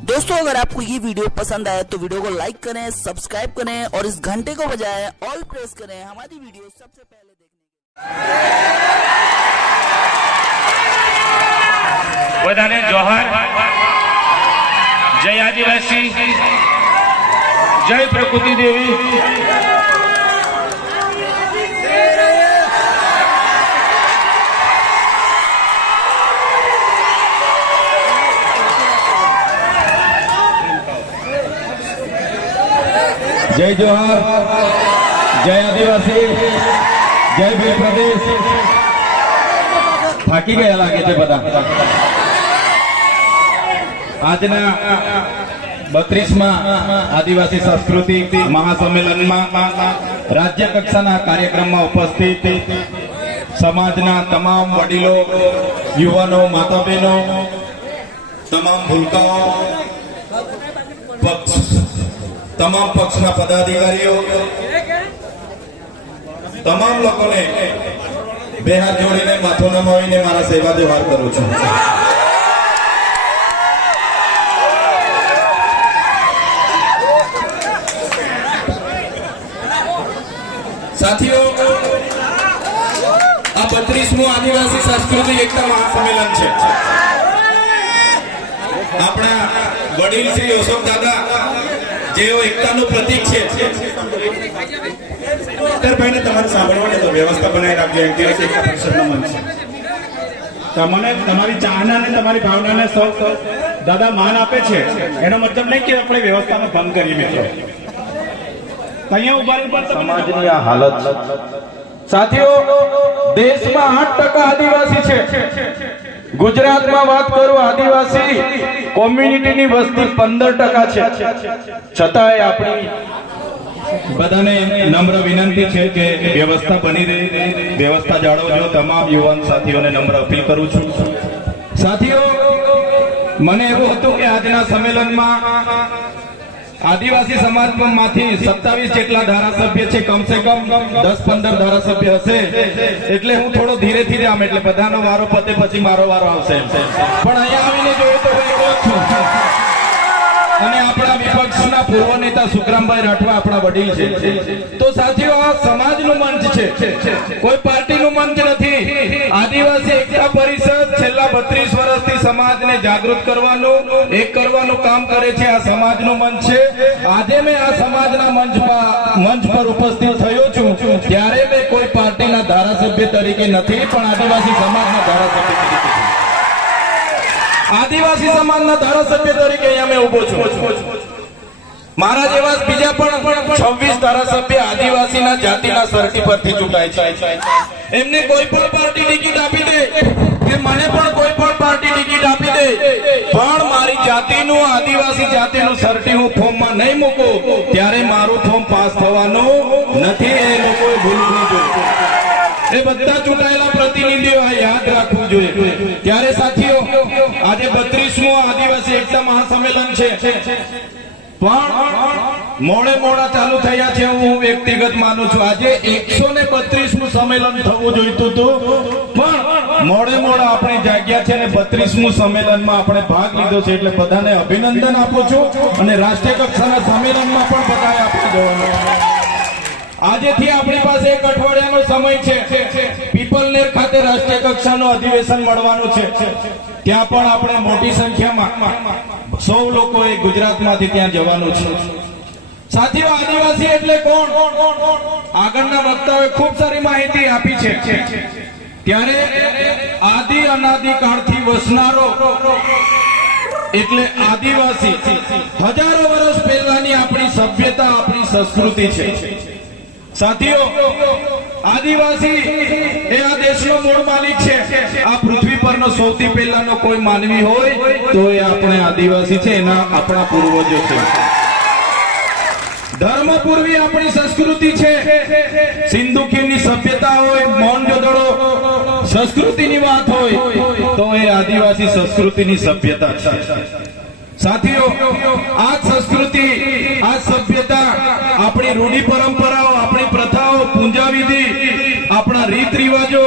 दोस्तों अगर आपको ये वीडियो पसंद आए तो वीडियो को लाइक करें, सब्सक्राइब करें और इस घंटे को बजाएं ऑल प्रेस करें हमारी वीडियो सबसे पहले देखने। बधाने जोहार। जय आदिवासी, जय प्रकृति देवी। जय जोहार, जय आदिवासी, जय भील प्रदेश। થાકી ગયા લાગે છે બધા। આજના 32મા આદિવાસી સાંસ્કૃતિક મહાસંમેલનમાં રાજ્ય કક્ષાના કાર્યક્રમમાં ઉપસ્થિત સમાજના તમામ વડીલો, યુવાનો, માતા બહેનો, તમામ ભૂલકાઓ, તમામ પક્ષના પદાધિકારીઓ, તમામ લોકોને બે હાથ જોડીને માથું નમાવીને મારા સેવા વ્યવહાર કરું છું। સાથીઓ, આ 32મું આદિવાસી સાંસ્કૃતિક એકતા મહાસંમેલન છે। આપણા વડીલ શ્રી અશોક દાદા જેઓ એકતાનું પ્રતીક છે। ભાઈને તમારે સાંભળવાની તો વ્યવસ્થા બનાવી રાખજો। એમ કે એકતા પરિષદનો મંચ તમને તમારી ચાહના અને તમારી ભાવનાને સૌ દાદા માન આપે છે। એનો મતલબ નહીં કે આપણે વ્યવસ્થામાં ભંગ કરીએ મિત્રો। અહીંયા ઉભા સમાજની આ હાલત। સાથીઓ, દેશમાં 8% આદિવાસી છે। ગુજરાતમાં વાત કરું, આદિવાસી કોમ્યુનિટીની વસ્તી 15% છે। છતાંય આપણી બધાને નમ્ર વિનંતી છે કે વ્યવસ્થા બની રહે, વ્યવસ્થા જાળવજો। તમામ યુવાન સાથીઓને નમ્ર અપીલ કરું છું। સાથીઓ, મને એવું હતું કે આજના સંમેલનમાં આદિવાસી સમાજમાંથી 27 જેટલા ધારાસભ્ય છે, કમસે કમ 10-15 ધારાસભ્ય હશે। એટલે હું થોડો ધીરેથી આમ, એટલે બધાનો વારો પતે પછી મારો વારો આવશે। પણ અહીંયા આવીને જોયું તો હું એકલો જ છું અને આપણા વિપક્ષના પૂર્વ નેતા સુખરામભાઈ રાઠવા આપણા વડીલ છે। તો સાથીઓ, આ સમાજનું મંચ છે, કોઈ પાર્ટીનું મંચ નથી। આદિવાસી એકતા પરિષદ છેલ્લા 32 વર્ષથી સમાજને જાગૃત કરવાનું, એક કરવાનું કામ કરે છે। આ સમાજનું મંચ છે। આજે મેં આ સમાજના મંચ પર ઉપસ્થિત થયો છું ત્યારે મેં કોઈ પાર્ટીના ધારાસભ્ય તરીકે નથી, પણ આદિવાસી સમાજના ધારાસભ્ય તરીકે છું। આદિવાસી સમાજના ધારાસભ્ય તરીકે અહીંયા મેં ઉભો છું। મારા જેવા બીજા પણ 26 ધારાસભ્ય આદિવાસીના જાતિના સર્ટી પરથી ચૂંટાય છે। એમને કોઈ પણ પાર્ટી ટિકિટ આપી દે કે મને પણ કોઈ પણ પાર્ટી ટિકિટ આપી દે, પણ મારી જાતિનું, આદિવાસી જાતિનું સર્ટી હું ફોર્મમાં નહીં મૂકું ત્યારે મારું ફોર્મ પાસ થવાનું નથી। એ લોકોએ ભૂલવું નહીં જોઈએ। એ બધા ચૂંટાયેલા પ્રતિનિધિઓ આ યાદ રાખવું જોઈએ। ત્યારે સાથીઓ, આજે 32મું આદિવાસી એકતા મહાસંમેલન છે, પણ મોડા ચાલુ થયા છે। હું વ્યક્તિગત માનું છું આજે 132મું સંમેલન થવું જોઈતું હતું, પણ મોડા આપણી જાગ્યા છે અને 32મું સંમેલનમાં આપણે ભાગ લીધો છે। એટલે બધાને અભિનંદન આપું છું અને રાષ્ટ્રીય કક્ષાના સંમેલનમાં પણ બધાએ આપી દેવાનું। આજેથી આપણી પાસે 1 અઠવાડિયાનો સમય છે। પીપલનેર ખાતે રાષ્ટ્રીય કક્ષાનું અધિવેશન મળવાનું છે। ત્યાં પણ આપણે મોટી સંખ્યામાં 100 લોકોએ ગુજરાતમાંથી ત્યાં જવાનું છે। સાથીઓ, આદિવાસી એટલે કોણ? આગળના વક્તાઓએ ખૂબ સારી માહિતી આપી છે। ત્યારે આદિ અનાદિ કાળથી વસનારો એટલે આદિવાસી હજારો વર્ષ પહેલાની આપણી સભ્યતા, આપણી સંસ્કૃતિ છે। સાથીઓ, આદિવાસી એ આ દેશનો મૂળ માલિક છે। આ પૃથ્વી પરનો સૌથી પહેલાનો કોઈ માનવી હોય તો એ આપણે આદિવાસી છે, એના આપણા પૂર્વજો છે। ધર્મ પૂર્વી આપણી સંસ્કૃતિ છે। સિંધુ ખીણની સભ્યતા હોય, મોહેંજો-દડો સંસ્કૃતિની વાત હોય તો એ આદિવાસી સંસ્કૃતિની સભ્યતા છે। સાથીઓ, આ સંસ્કૃતિ, આ સભ્યતા, આપણી રૂઢી પરંપરાઓ, આપણી પ્રથાઓ, પૂજા વિધિ, આપણા રીત રિવાજો,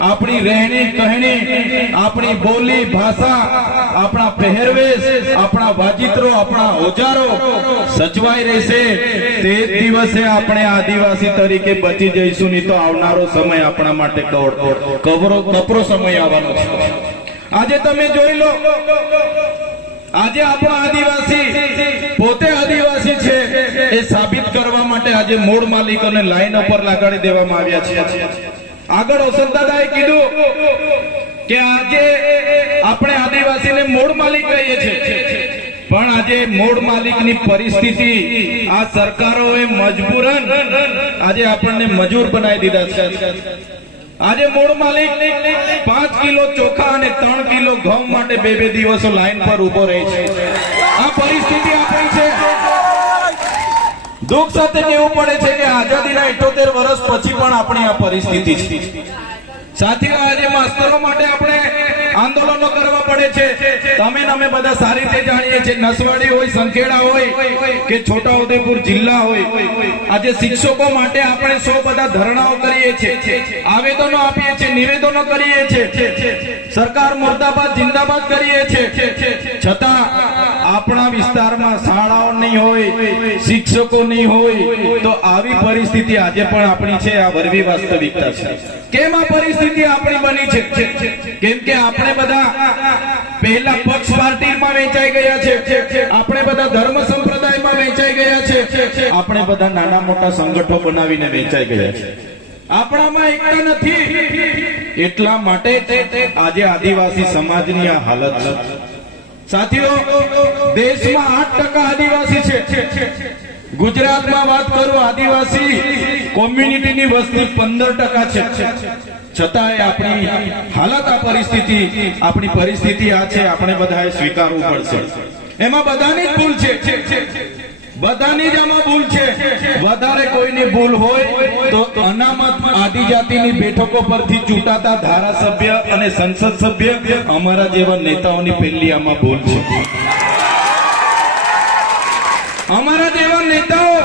આપણી આપણી રહેણી કહેણી, આપણી બોલી ભાષા, આપણા પહેરવેશ, આપણા વાજિત્રો, આપણા ઓજારો સચવાઈ રહેશે તે જ દિવસે આપણે આદિવાસી તરીકે બચી જઈશું. નહીં તો આવનારો સમય આપણા માટે કપરો સમય આવવાનો છે. આજે તમે જોઈ લો, આજે આપણા આદિવાસી પોતે આદિવાસી છે એ સાબિત કરવા માટે આજે મૂળ માલિકોને લાઈન ઉપર લગાડી દેવામાં આવ્યા છે. આગળ વસંતદાદાએ કીધું કે આજે આપણે આદિવાસીને મૂળ માલિક કહીએ છીએ, પણ આજે મૂળ માલિકની પરિસ્થિતિ આ સરકારોએ મજબૂરન આજે આપણને મજૂર બનાવી દીધા છે. આજે મૂળ માલિક 5 કિલો ચોખા અને 3 કિલો ઘઉં માટે 2 દિવસો લાઈન પર ઉભો રહે છે. આ પરિસ્થિતિ આપણી છે. દુઃખ સાથે કહેવું પડે છે કે આઝાદીના 78 વર્ષ પછી પણ આપણી આ પરિસ્થિતિ છે. સાથીઓ, આજે માસ્તરો માટે આપણે આંદોલનો કરવા પડે છે. તમે અમે બધા સારી રીતે જાણીએ છીએ, નસવાડી હોય, સંખેડા હોય કે છોટાઉદેપુર જિલ્લા હોય, આજે શિક્ષકો માટે આપણે સૌ બધા ધરણાઓ કરીએ છીએ, આવેદનો આપીએ છીએ, નિવેદનો કરીએ છીએ, સરકાર મુર્દાબાદ જિંદાબાદ કરીએ છીએ, છતાં આપણા વિસ્તારમાં શાળાઓ નહીં હોય, શિક્ષકો નહીં હોય, તો આવી પરિસ્થિતિ આજે પણ આપણી છે. આ વરવી વાસ્તવિકતા છે. કેમ આ પરિસ્થિતિ આપણી બની છે? કેમ કે આપણે બધા પહેલા પક્ષ પાર્ટીમાં વેચાઈ ગયા છે, આપણે બધા ધર્મ સંપ્રદાયમાં વેચાઈ ગયા છે, આપણે બધા નાના મોટા સંગઠનો બનાવીને વેચાઈ ગયા છે. આપણામાં એકતા નથી. એટલા માટે આજે આદિવાસી સમાજની આ હાલત છે. સાથીઓ, દેશમાં 8% આદિવાસી છે. ગુજરાતમાં વાત કરું, આદિવાસી કોમ્યુનિટીની વસ્તી 15% છે. છતાંય આપણી હાલત, આ પરિસ્થિતિ, આપણી પરિસ્થિતિ આ છે. આપણે બધાએ સ્વીકારવું પડશે. એમાં બધાની જ ભૂલ છે, બધાની જ આમાં ભૂલ છે. વધારે કોઈની ભૂલ હોય તો અનામત આદિજાતિની બેઠકો પરથી ચૂંટાતા ધારાસભ્ય અને સંસદ સભ્ય અમારા જેવા નેતાઓની પહેલી આમાં ભૂલ છે. અમારા જેવા નેતાઓ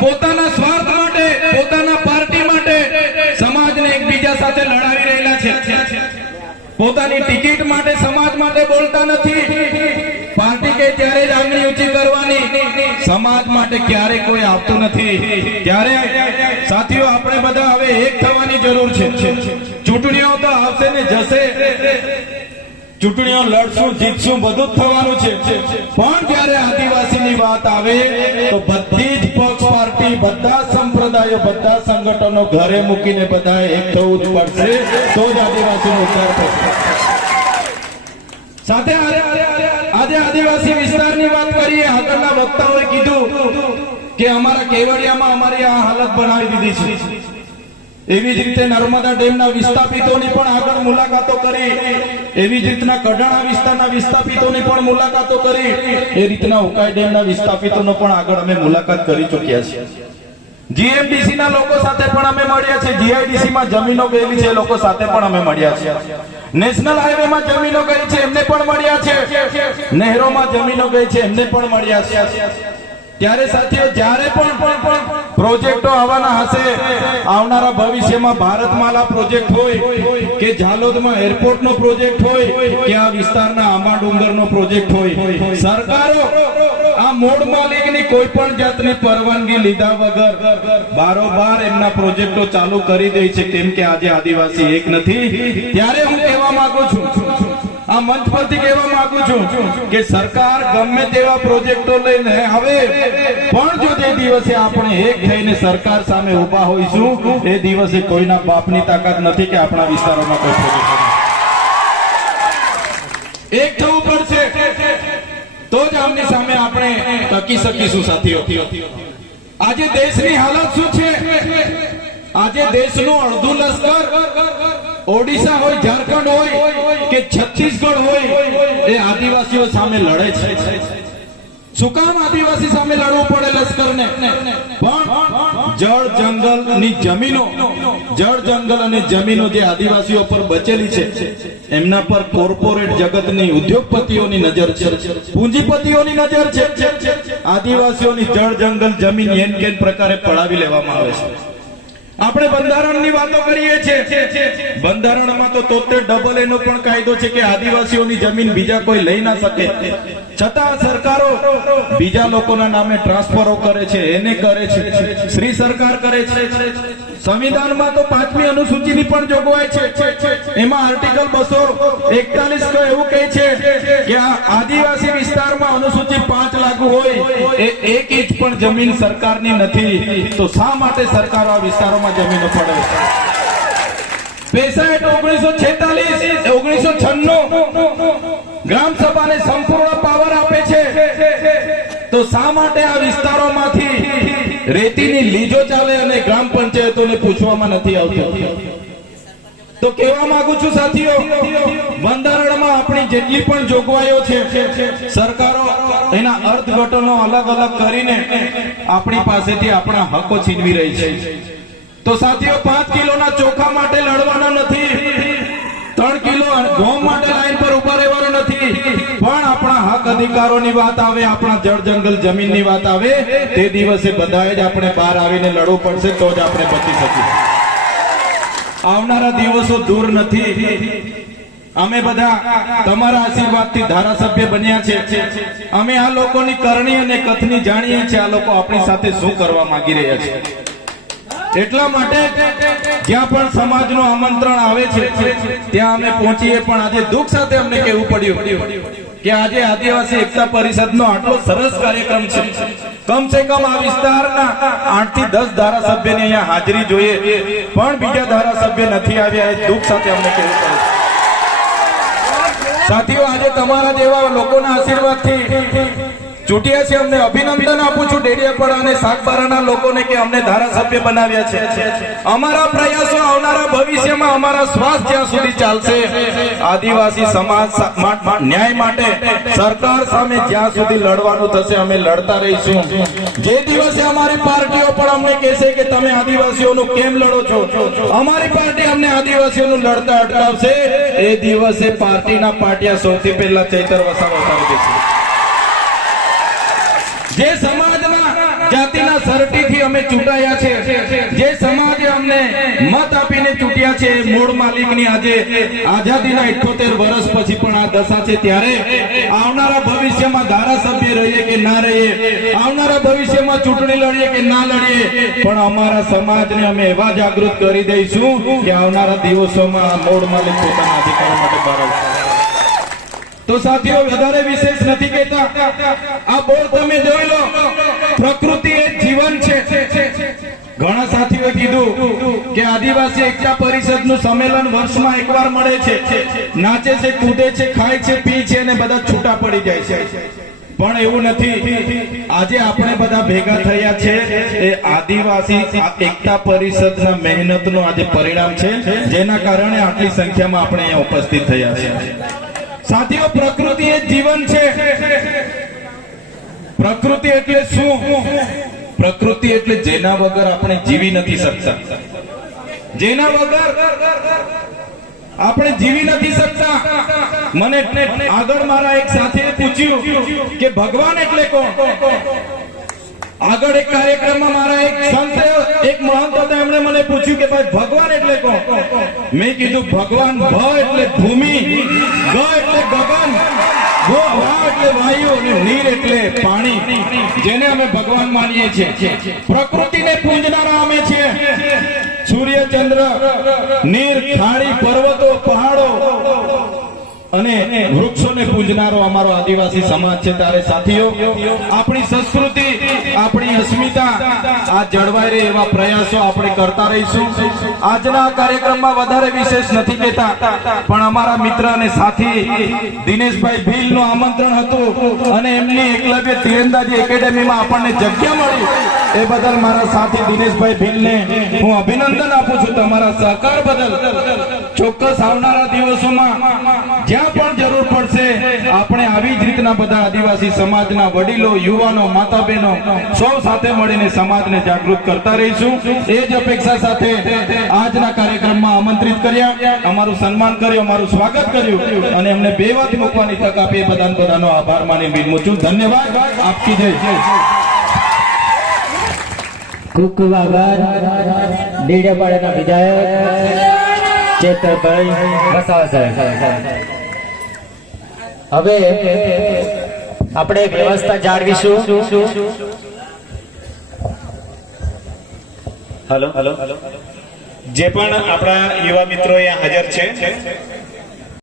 પોતાના સ્વાર્થ માટે, પોતાના પાર્ટી માટે સમાજને એકબીજા સાથે લડાવી રહેલા છે. પોતાની ટિકિટ માટે, સમાજ માટે બોલતા નથી. પાર્ટી કે ત્યારે જ આંગળી ઊંચી કરવાની, સમાજ માટે ક્યારે કોઈ આવતું નથી. ત્યારે સાથીઓ, આપણે બધા હવે એક થવાની જરૂર છે. ચૂંટણીઓ તો આવશે ને જશે, ચૂંટણીઓ લડશું, જીતશું, બધું જ થવાનું છે. પણ જ્યારે આદિવાસીની વાત આવે તો બધી જ પક્ષ પાર્ટી, બધા સંપ્રદાયો, બધા સંગઠનો ઘરે મૂકીને બધા એક થવું જ પડશે, તો જ આદિવાસીનો ઉદ્ધાર થશે. સાથે આજે આદિવાસી વિસ્તારની વાત કરીએ. આગળના વક્તાઓએ કીધું કે અમારા કેવડિયામાં અમારી આ હાલત બનાવી દીધી છે. એવી જ રીતે નર્મદા ડેમના વિસ્થાપિતોની પણ આગળ મુલાકાતો કરી, એવી જ રીતના કડાણા વિસ્તારના વિસ્થાપિતોની પણ મુલાકાતો કરી, એ રીતના ઉકાઈ ડેમના વિસ્થાપિતોનો પણ આગળ અમે મુલાકાત કરી ચૂક્યા છીએ. જીએમડીસી ના લોકો સાથે પણ અમે મળ્યા છે. જીઆઈડીસી માં જમીનો ગયેલી છે, લોકો સાથે પણ અમે મળ્યા છે. નેશનલ હાઈવે માં જમીનો ગઈ છે, એમને પણ મળ્યા છે. નહેરોમાં જમીનો ગઈ છે, એમને પણ મળ્યા છે. ત્યારે સાથીઓ, જ્યારે પણ પ્રોજેક્ટો આવવાના હશે, આવનારા ભવિષ્યમાં ભારતમાલા પ્રોજેક્ટ હોય કે ઝાલોદમાં એરપોર્ટનો પ્રોજેક્ટ હોય કે આ વિસ્તારના આંબા ડુંગરનો પ્રોજેક્ટ હોય, સરકારો આ મૂળ માલિકની કોઈ પણ જાતની પરવાનગી લીધા વગર બારોબાર એમના પ્રોજેક્ટો ચાલુ કરી દે છે. કેમ કે આજે આદિવાસી એક નથી. ત્યારે હું કહેવા માંગુ છું, આ મંચ પરથી કહેવા માંગુ છું કે સરકાર ગમે તેવા પ્રોજેક્ટો લઈને આવે, પણ જો તે દિવસે આપણે એક થઈને સરકાર સામે ઉભા હોઈશું, એ દિવસે કોઈના બાપની તાકાત નથી કે આપણા વિસ્તારોમાં કોઈ પ્રોજેક્ટ. એક થવું પડશે, તો જ આમની સામે આપણે ટકી શકીશું. સાથીઓ, આજે દેશની હાલત શું છે? આજે દેશનું અડધું લશ્કર ઓડિશા હોય, ઝારખંડ હોય કે છત્તીસગઢ હોય, એ આદિવાસીઓ સામે લડે છે. શું કામ આદિવાસી સામે લડવું પડે લશ્કરને? પણ જળ જંગલની જમીનો, જળ જંગલ અને જમીનો જે આદિવાસીઓ પર બચેલી છે, એમના પર કોર્પોરેટ જગતની, ઉદ્યોગપતિઓની નજર છે, પૂંજીપતિઓની નજર છે. આદિવાસીઓની જળ જંગલ જમીન એન કેન પ્રકારે પડાવી લેવામાં આવે છે. આપણે બંધારણની વાતો કરીએ છીએ, બંધારણમાં તો 73 એનો પણ કાયદો છે કે આદિવાસીઓની જમીન બીજા કોઈ લઈ ના શકે, છતાં સરકારો બીજા લોકોના નામે ટ્રાન્સફરો કરે છે, એને કરે છે, શ્રી સરકાર કરે છે. સંવિધાનમાં તો 5મી અનુસૂચિની પણ જોગવાઈ છે, એમાં આર્ટિકલ 241 એવું કહે છે કે આ આદિવાસી વિસ્તારમાં અનુસૂચિ 5 લાગુ હોય એ 1 ઇંચ પણ જમીન સરકારની નથી, તો શા માટે સરકારો આ વિસ્તારોમાં જમીનો ફાળવે છે? પૈસા એક્ટ 1996 ગ્રામ સભાને સંપૂર્ણ પાવર આપે છે, તો શા માટે આ વિસ્તારોમાંથી રેતીની લીજો ચાલે અને ગ્રામ પંચાયતોને પૂછવામાં નથી આવતું? તો કહેવા માંગુ છું સાથીઓ, બંધારણમાં આપણી જેટલી પણ જોગવાઈઓ છે, સરકારો એના અર્થઘટનો અલગ અલગ કરીને આપણી પાસેથી આપણા હકો છીનવી રહી છે. તો સાથીઓ, 5 કિલોના ચોખા માટે લડવાનો નથી, 3 કિલો ઘઉં માટે લાઈન પર ઉભા રહેવાનો નથી, પણ આપણા હક અધિકારોની વાત આવે, આપણા જળ જંગલ જમીનની વાત આવે, તે દિવસે બધાએ જ આપણે બહાર આવીને લડવું પડશે, તો જ આપણે બચી શકીશું. આવનારા દિવસો દૂર નથી. અમે બધા તમારા આશીર્વાદથી ધારાસભ્ય બન્યા છે. અમે આ લોકોની કરણી અને કથની જાણીએ છીએ, આ લોકો આપણી સાથે શું કરવા માંગી રહ્યા છે. એટલા માટે જ્યાં પણ સમાજનું આમંત્રણ આવે છે ત્યાં અમે પહોંચીએ. પણ આજે દુઃખ સાથે અમને કહેવું પડ્યું કે આજે આદિવાસી એકતા પરિષદનો આટલો સરસ કાર્યક્રમ છે, કમ સે કમ આ વિસ્તારના 8 થી 10 ધારાસભ્યની અહીંયા હાજરી જોઈએ, પણ બીજા ધારાસભ્ય નથી આવ્યા. એ દુઃખ સાથે અમને કહેવું પડે. સાથીઓ, આજે તમારા જેવા લોકોના આશીર્વાદથી ચૂંટ્યા છે. અમને અભિનંદન આપું છું ડેડિયાપાડા અને સાગબારાના લોકોને કે અમને ધારાસભ્ય બનાવ્યા છે. અમારા પ્રયાસો આવનારા ભવિષ્યમાં, અમારા શ્વાસ જ્યાં સુધી ચાલશે, આદિવાસી સમાજ ન્યાય માટે સરકાર સામે જ્યાં સુધી લડવાનું થશે અમે લડતા રહીશું. જે દિવસે અમારી પાર્ટીઓ પણ અમને કહેશે કે તમે આદિવાસીઓનું કેમ લડો છો, અમારી પાર્ટી અમને આદિવાસીઓનું લડતા અટકાવશે, એ દિવસે પાર્ટીના પાટિયા સૌથી પહેલા ચૈતર વસાવા ઉતારી દેશે. જે સમાજના જાતિના સર્ટીથી અમે ચૂંટાયા છે, જે સમાજે અમને મત આપીને ચૂંટ્યા છે, મૂળ માલિકની આજે આઝાદીના 78 વર્ષ પછી પણ આ દશા છે, ત્યારે આવનારા ભવિષ્યમાં ધારાસભ્ય રહીએ કે ના રહીએ, આવનારા ભવિષ્યમાં ચૂંટણી લડીએ કે ના લડીએ, પણ અમારા સમાજને અમે એવા જાગૃત કરી દઈશું કે આવનારા દિવસોમાં મૂળ માલિક પોતાના અધિકારો માટે બહાર આવશે. તો સાથીઓ, વધારે વિશેષ નથી કહેતા. આ બોર્ડ તમે જોઈ લો, પ્રકૃતિ એ જીવન છે. ઘણા સાથીઓએ કીધું કે આદિવાસી એકતા પરિષદનું સંમેલન વર્ષમાં એકવાર મળે છે, નાચે છે, કૂદે છે, ખાય છે, પી છે અને બધા છૂટા પડી જાય છે. પણ એવું નથી. આજે આપણે બધા ભેગા થયા છે એ આદિવાસી એકતા પરિષદના મહેનતનું આજે પરિણામ છે, જેના કારણે આટલી સંખ્યામાં આપણે અહીંયા ઉપસ્થિત થયા છે. સાથીઓ, પ્રકૃતિ એ જીવન છે. પ્રકૃતિ એટલે શું? પ્રકૃતિ એટલે જેના વગર આપણે જીવી નથી શકતા, જેના વગર આપણે જીવી નથી શકતા. મને આગળ મારા એક સાથીએ પૂછ્યું કે ભગવાન એટલે કોણ? આગળ એક કાર્યક્રમમાં મારા એક સંત, એક મહંત હતા, એમણે મને પૂછ્યું કે ભાઈ ભગવાન એટલે કોણ? મેં કીધું ભગવાન ભ એટલે ભૂમિ, ગ એટલે ગગન, વા એટલે વાયુ અને નીર એટલે પાણી, જેને અમે ભગવાન માનીએ છીએ. પ્રકૃતિને પૂજનારા અમે છીએ. સૂર્ય, ચંદ્ર, નીર, ખાડી, પર્વતો, પહાડો અને વૃક્ષોને પૂજનારો અમારો આદિવાસી સમાજ છે. ત્યારે સાથીઓ, આપણી સંસ્કૃતિ, આપણી અસ્મિતા આ જળવાઈ રહે એવા પ્રયાસો આપણે કરતા રહીશું. આજના કાર્યક્રમમાં વધારે વિશેષ નથી કહેતા, પણ અમારા મિત્ર અને સાથી દિનેશભાઈ ભીલનું આમંત્રણ હતું અને એમની એકલવ્ય તીરંદાજી એકેડેમીમાં આપણને જગ્યા મળી, એ બદલ મારા સાથી દિનેશભાઈ ભીલને હું અભિનંદન આપું છું, તમારા સહકાર બદલ. ચોક્કસ આવનારા દિવસોમાં જ્યાં પણ જરૂર પડશે આપણે આવી જ રીતના બધા આદિવાસી સમાજના વડીલો, યુવાનો, માતા બહેનો સૌ સાથે મળીને સમાજને જાગૃત કરતા રહીશું. એ જ અપેક્ષા સાથે આજના કાર્યક્રમમાં આમંત્રિત કર્યા, અમારું સન્માન કર્યું, અમારું સ્વાગત કર્યું અને અમને 2 વાત મૂકવાની તક આપી. બધાનો આભાર માની વિરમું છું. ધન્યવાદ. આપકી જય. ખૂબ ખૂબ આભાર ડેડિયાપાડાના વિધાયક ચેતરભાઈ વસાવા સાહેબ. હવે આપણે વ્યવસ્થા જાળવીશું. હેલો જે પણ આપણા યુવા મિત્રો અહીંયા હાજર છે